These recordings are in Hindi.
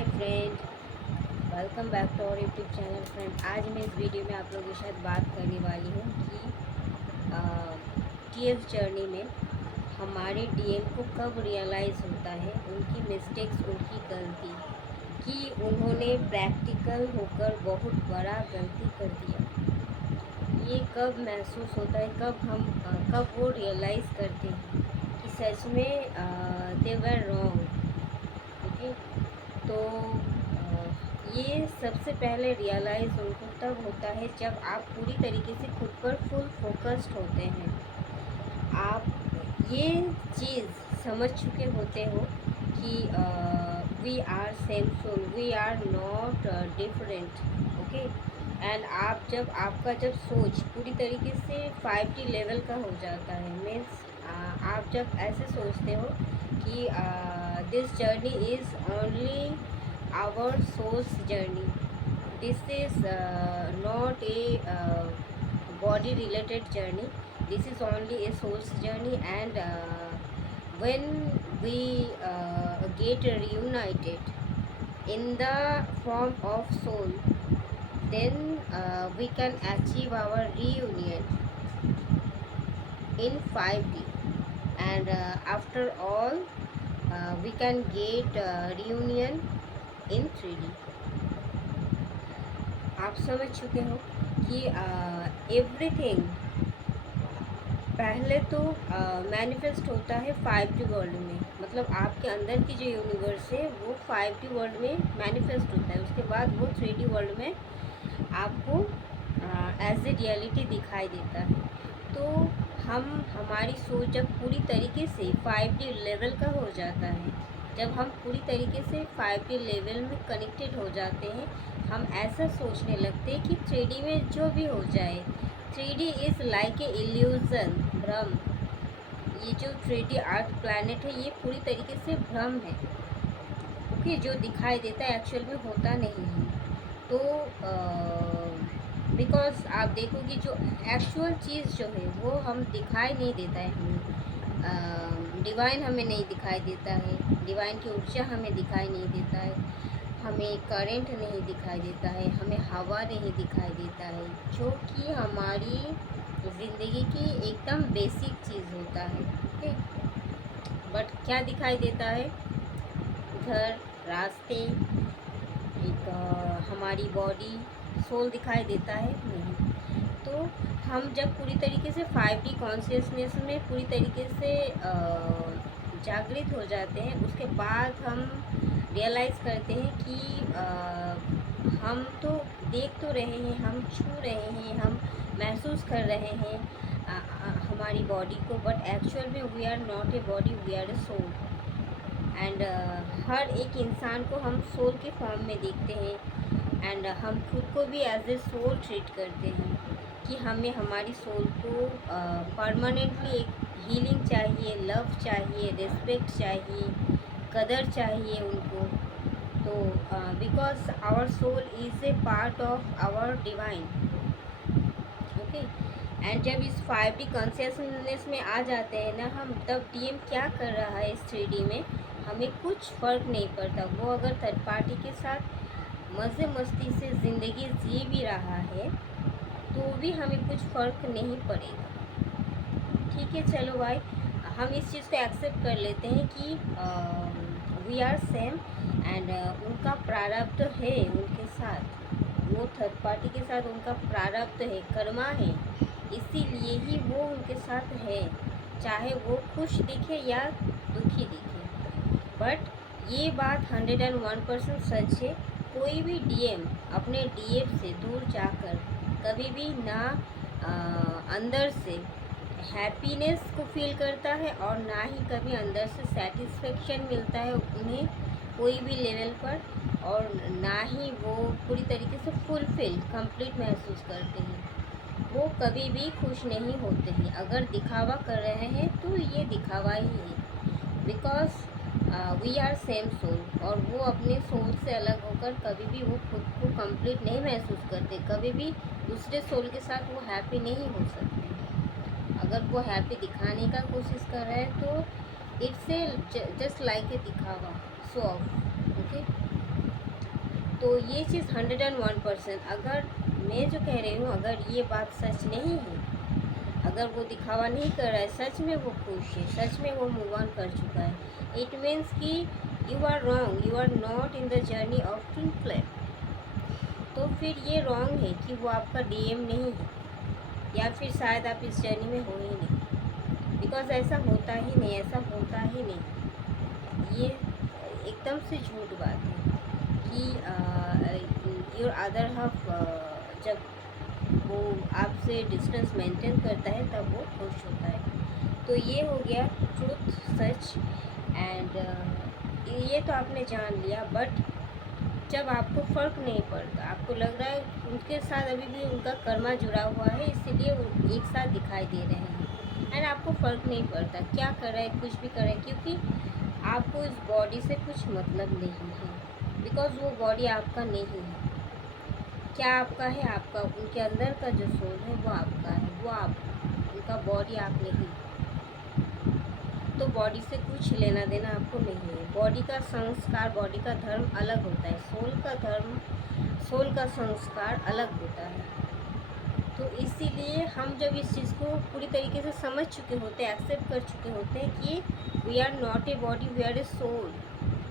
Hi friend, welcome back to our YouTube channel. Friend, आज मैं इस वीडियो में आप लोगों के साथ बात करने वाली हूँ कि टीएफ जर्नी में हमारे डीएम को कब रियलाइज़ होता है उनकी मिस्टेक्स, उनकी गलती, कि उन्होंने प्रैक्टिकल होकर बहुत बड़ा गलती कर दिया। ये कब महसूस होता है, कब वो रियलाइज़ करते हैं कि सच में दे वर रॉन्ग। ओके, तो ये सबसे पहले रियलाइज़ उनको तब होता है जब आप पूरी तरीके से खुद पर फुल फोकस्ड होते हैं। आप ये चीज़ समझ चुके होते हो कि we are same soul, we are not different. Okay, and जब सोच पूरी तरीके से 5D लेवल का हो जाता है, मीन्स आप जब ऐसे सोचते हो कि this journey is only our souls journey, this is not a body related journey, this is only a soul's journey. And when we get reunited in the form of soul, then we can achieve our reunion in 5D. And after all, we can get reunion in 3D. आप समझ चुके हो कि एवरीथिंग पहले तो मैनिफेस्ट होता है 5D वर्ल्ड में। मतलब आपके अंदर की जो यूनिवर्स है वो 5D वर्ल्ड में मैनिफेस्ट होता है, उसके बाद वो 3D वर्ल्ड में आपको एज ए रियलिटी दिखाई देता है। तो हमारी सोच जब पूरी तरीके से 5D लेवल का हो जाता है, जब हम पूरी तरीके से 5D लेवल में कनेक्टेड हो जाते हैं, हम ऐसा सोचने लगते हैं कि 3D में जो भी हो जाए, 3D is like a illusion, भ्रम। ये जो 3D आर्थ प्लैनेट है ये पूरी तरीके से भ्रम है। ओके, जो दिखाई देता है एक्चुअल में होता नहीं है। तो बिकॉज आप देखोगे जो एक्चुअल चीज़ जो है वो हम दिखाई नहीं देता है हमें। डिवाइन हमें नहीं दिखाई देता है, डिवाइन की ऊर्जा हमें दिखाई नहीं देता है, हमें करंट नहीं दिखाई देता है, हमें हवा नहीं दिखाई देता है, जो कि हमारी ज़िंदगी की एकदम बेसिक चीज़ होता है। ओके, बट क्या दिखाई देता है? घर, रास्ते, एक हमारी बॉडी, सोल दिखाई देता है नहीं। तो हम जब पूरी तरीके से 5D कॉन्शियसनेस में पूरी तरीके से जागृत हो जाते हैं, उसके बाद हम रियलाइज़ करते हैं कि हम तो देख तो रहे हैं, हम छू रहे हैं, हम महसूस कर रहे हैं हमारी बॉडी को, बट एक्चुअल में we are not a body, we are a soul. And हर एक इंसान को हम सोल के फॉर्म में देखते हैं, एंड हम खुद को भी एज ए सोल ट्रीट करते हैं कि हमें हमारी सोल को परमानेंटली एक हीलिंग चाहिए, लव चाहिए, रिस्पेक्ट चाहिए, कदर चाहिए उनको। तो because our soul is a part of our divine. Okay, and जब इस 5D कॉन्शियसनेस में आ जाते हैं ना हम, तब डीएम क्या कर रहा है इस 3D में हमें कुछ फ़र्क नहीं पड़ता। वो अगर थर्ड पार्टी के साथ मज़े मस्ती से ज़िंदगी जी भी रहा है तो भी हमें कुछ फ़र्क नहीं पड़ेगा। ठीक है, चलो भाई, हम इस चीज़ को एक्सेप्ट कर लेते हैं कि वी आर सेम, एंड उनका प्रारब्ध है उनके साथ, वो थर्ड पार्टी के साथ उनका प्रारब्ध है, कर्मा है, इसीलिए ही वो उनके साथ है, चाहे वो खुश दिखे या दुखी दिखे। बट ये बात 101% सच है, कोई भी डीएम अपने डीएफ से दूर जाकर कभी भी ना अंदर से हैप्पीनेस को फील करता है और ना ही कभी अंदर से सेटिस्फेक्शन मिलता है उन्हें कोई भी लेवल पर, और ना ही वो पूरी तरीके से फुलफिल कंप्लीट महसूस करते हैं। वो कभी भी खुश नहीं होते हैं। अगर दिखावा कर रहे हैं तो ये दिखावा ही है, because we are same soul, और वो अपने सोल से अलग होकर कभी भी वो खुद को कंप्लीट नहीं महसूस करते, कभी भी दूसरे सोल के साथ वो हैप्पी नहीं हो सकते। अगर वो हैप्पी दिखाने का कोशिश कर रहे हैं तो it's a just like a दिखावा, शो ऑफ। ओके, तो ये चीज़ 101%, अगर मैं जो कह रही हूँ, अगर ये बात सच नहीं है, अगर वो दिखावा नहीं कर रहा है, सच में वो खुश है, सच में वो मूव ऑन कर चुका है, इट मीन्स कि you are wrong, you are not in the journey of twin flame. तो फिर ये रॉन्ग है कि वो आपका डीएम नहीं है, या फिर शायद आप इस जर्नी में हो ही नहीं, बिकॉज ऐसा होता ही नहीं, ऐसा होता ही नहीं। ये एकदम से झूठ बात है कि योर अदर हाफ जब वो आपसे डिस्टेंस मेंटेन करता है तब वो खुश होता है। तो ये हो गया ट्रूथ, सच एंड ये तो आपने जान लिया। बट जब आपको फ़र्क नहीं पड़ता, आपको लग रहा है उनके साथ अभी भी उनका कर्मा जुड़ा हुआ है, इसीलिए वो एक साथ दिखाई दे रहे हैं, एंड आपको फ़र्क नहीं पड़ता क्या कर रहा है, कुछ भी कर रहा है, क्योंकि आपको इस बॉडी से कुछ मतलब नहीं है, बिकॉज वो बॉडी आपका नहीं है। क्या आपका है? आपका उनके अंदर का जो सोल है वो आपका है, वो आप, उनका बॉडी आप नहीं। तो बॉडी से कुछ लेना देना आपको नहीं है। बॉडी का संस्कार, बॉडी का धर्म अलग होता है, सोल का धर्म, सोल का संस्कार अलग होता है। तो इसीलिए हम जब इस चीज़ को पूरी तरीके से समझ चुके होते हैं, एक्सेप्ट कर चुके होते हैं कि we are not a body, we are a soul,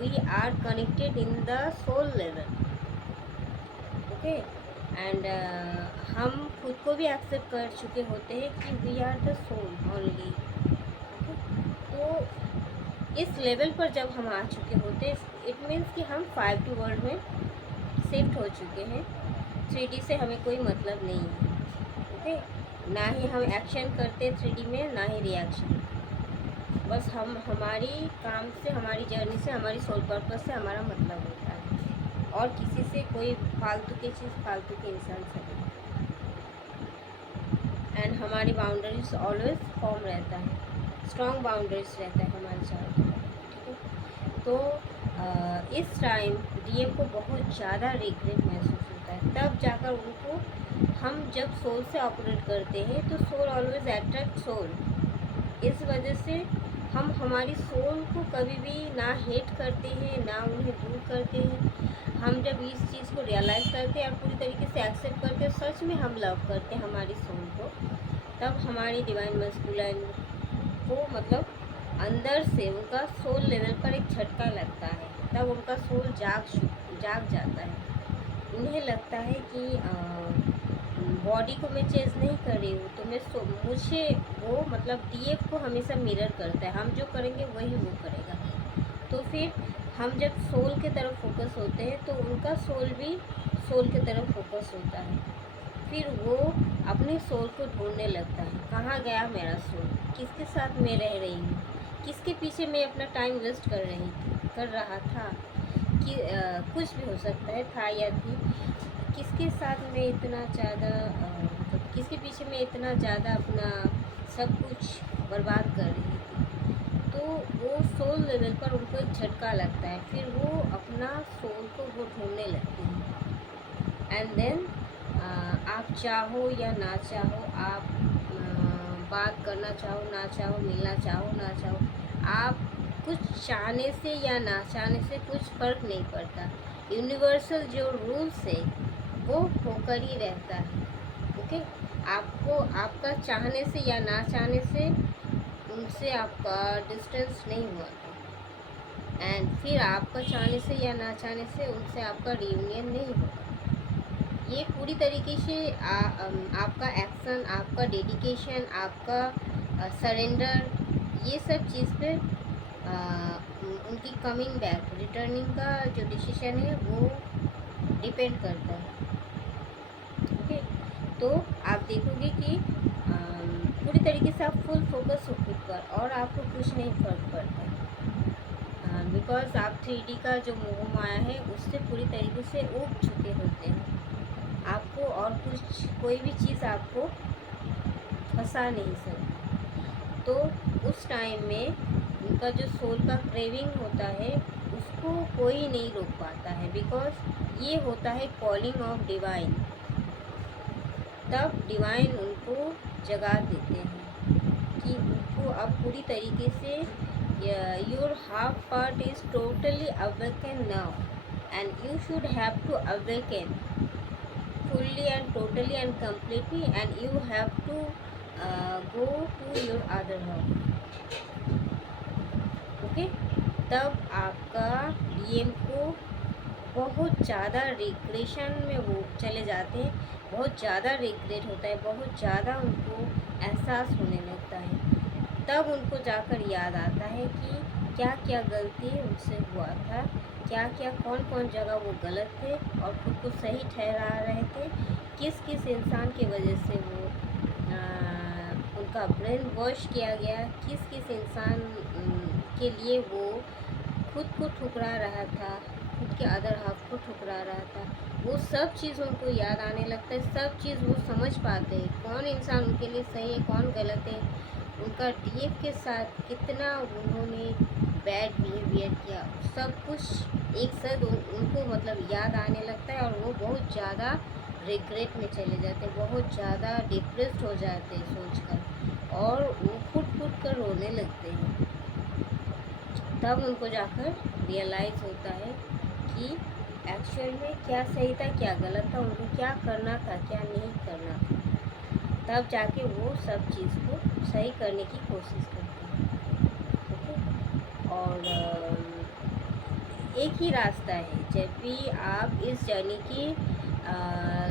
we are connected in the soul level, okay. And हम खुद को भी एक्सेप्ट कर चुके होते हैं कि we are the soul only. तो इस लेवल पर जब हम आ चुके होते हैं, इट मीन्स कि हम 5D वर्ल्ड में शिफ्ट हो चुके हैं। 3D से हमें कोई मतलब नहीं है, ओके। ना ही हम एक्शन करते 3D में, ना ही रिएक्शन। बस हम हमारी काम से, हमारी जर्नी से, हमारी सोल पर्पस से हमारा मतलब होता है, और किसी से कोई फालतू की चीज़, फालतू के इंसान से नहीं। एंड हमारी बाउंड्रीज ऑलवेज फॉर्म रहता है, स्ट्रॉन्ग बाउंड्रीज रहता है हमारे चारों तरफ, ठीक है। तो इस टाइम डीएम को बहुत ज़्यादा रिग्रेट महसूस होता है, तब जाकर उनको, हम जब सोल से ऑपरेट करते हैं तो सोल ऑलवेज अट्रैक्ट सोल। इस वजह से हम हमारी सोल को कभी भी ना हेट करते हैं, ना उन्हें दूर करते हैं। हम जब इस चीज़ को रियलाइज़ करते हैं और पूरी तरीके से एक्सेप्ट करते हैं, सच में हम लव करते हैं हमारी सोल को, तब हमारी डिवाइन मस्कुलाइन को, मतलब अंदर से उनका सोल लेवल पर एक झटका लगता है, तब उनका सोल जाग जाता है। उन्हें लगता है कि बॉडी को मैं चेंज नहीं कर रही हूँ, तो मुझे वो, मतलब डीएफ को हमेशा मिरर करता है, हम जो करेंगे वही वो करेगा। तो फिर हम जब सोल के तरफ फोकस होते हैं तो उनका सोल भी सोल के तरफ फोकस होता है। फिर वो अपने सोल को ढूंढने लगता है, कहाँ गया मेरा सोल, किसके साथ मैं रह रही हूँ, किसके पीछे मैं अपना टाइम वेस्ट कर रहा था, कि कुछ भी हो सकता है, था या थी, किसके साथ मैं इतना ज़्यादा, मतलब किसके पीछे मैं इतना ज़्यादा अपना सब कुछ बर्बाद कर रही थी। तो वो सोल लेवल पर उनको एक झटका लगता है, फिर वो अपना सोल को वो ढूंढने लगते हैं। एंड देन आप चाहो या ना चाहो, आप बात करना चाहो ना चाहो, मिलना चाहो ना चाहो, आप कुछ चाहने से या ना चाहने से कुछ फ़र्क नहीं पड़ता। यूनिवर्सल जो रूल्स है वो होकर ही रहता है, ओके। आपको आपका चाहने से या ना चाहने से उनसे आपका डिस्टेंस नहीं हुआ था, एंड फिर आपका चाहने से या ना चाहने से उनसे आपका रियूनियन नहीं होगा। ये पूरी तरीके से आपका एक्शन, आपका डेडिकेशन, आपका सरेंडर, ये सब चीज़ पे उनकी कमिंग बैक, रिटर्निंग का जो डिसीजन है वो डिपेंड करता है, ओके। तो आप देखोगे कि पूरी तरीके से आप फुल फोकस हो खुद पर, और आपको कुछ नहीं फर्क पड़ता, बिकॉज आप 3D का जो मोह माया है उससे पूरी तरीके से उब चुके होते हैं। आपको और कुछ, कोई भी चीज़ आपको फंसा नहीं सकती। तो उस टाइम में उनका जो सोल का क्रेविंग होता है उसको कोई नहीं रोक पाता है, बिकॉज ये होता है कॉलिंग ऑफ डिवाइन। तब डिवाइन उनको जगा देते हैं कि उनको अब पूरी तरीके से your half part is totally awaken now, and you should have to awaken fully and totally and completely, and you have to go to your other half. Okay, तब आपका डीएम को बहुत ज़्यादा रिग्रेशन में वो चले जाते हैं, बहुत ज़्यादा रिग्रेट होता है, बहुत ज़्यादा उनको एहसास होने लगता है। तब उनको जाकर याद आता है कि क्या क्या गलती उनसे हुआ था, क्या क्या कौन कौन जगह वो गलत थे और खुद को सही ठहरा रहे थे, किस किस इंसान की वजह से वो उनका ब्रेन वॉश किया गया, किस किस इंसान के लिए वो खुद को ठुकरा रहा था, खुद के अदर हाफ को ठुकरा रहा था। वो सब चीज़ उनको याद आने लगता है, सब चीज़ वो समझ पाते हैं, कौन इंसान उनके लिए सही है, कौन गलत है, उनका डीएफ के साथ कितना उन्होंने बैड बिहेवियर किया, सब कुछ एक साथ उनको मतलब याद आने लगता है और वो बहुत ज़्यादा रिग्रेट में चले जाते हैं, बहुत ज़्यादा डिप्रेस्ड हो जाते हैं सोचकर, और वो फुट फुट कर रोने लगते हैं। तब उनको जाकर रियलाइज़ होता है कि एक्चुअल में क्या सही था, क्या गलत था, उनको क्या करना था, क्या नहीं करना था। तब जाके वो सब चीज़ को सही करने की कोशिश करते हैं। ओके, और एक ही रास्ता है, जब भी आप इस जर्नी की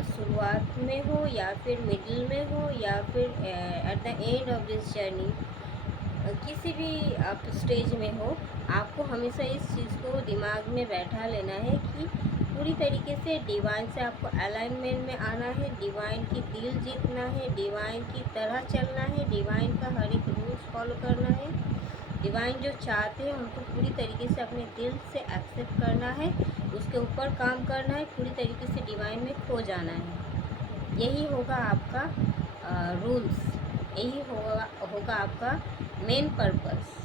शुरुआत में हो या फिर मिडिल में हो या फिर at the end of this journey, किसी भी आप स्टेज में हो, आपको हमेशा इस चीज़ को दिमाग में बैठा लेना है कि पूरी तरीके से डिवाइन से आपको अलाइनमेंट में आना है, डिवाइन की दिल जीतना है, डिवाइन की तरह चलना है, डिवाइन का हर एक रूल्स फॉलो करना है, डिवाइन जो चाहते हैं उनको पूरी तरीके से अपने दिल से एक्सेप्ट करना है, उसके ऊपर काम करना है, पूरी तरीके से डिवाइन में खो जाना है। यही होगा आपका रूल्स, यही होगा आपका मेन पर्पस।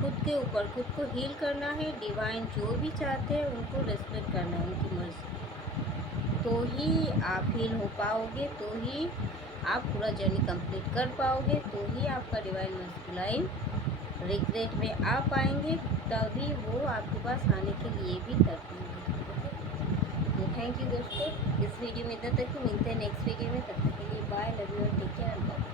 खुद के ऊपर खुद को हील करना है, डिवाइन जो भी चाहते हैं उनको रिस्पेक्ट करना है, उनकी मर्जी, तो ही आप हील हो पाओगे, तो ही आप पूरा जर्नी कंप्लीट कर पाओगे, तो ही आपका डिवाइन मस्कुलाइन रिग्रेट में आ पाएंगे, तभी वो आपके पास आने के लिए भी तड़पेंगे। ओके, थैंक यू दोस्तों, इस वीडियो में इतना तक ही, मिलते हैं नेक्स्ट वीडियो में, तब तक के लिए बाय, लव यू और टेक केयर।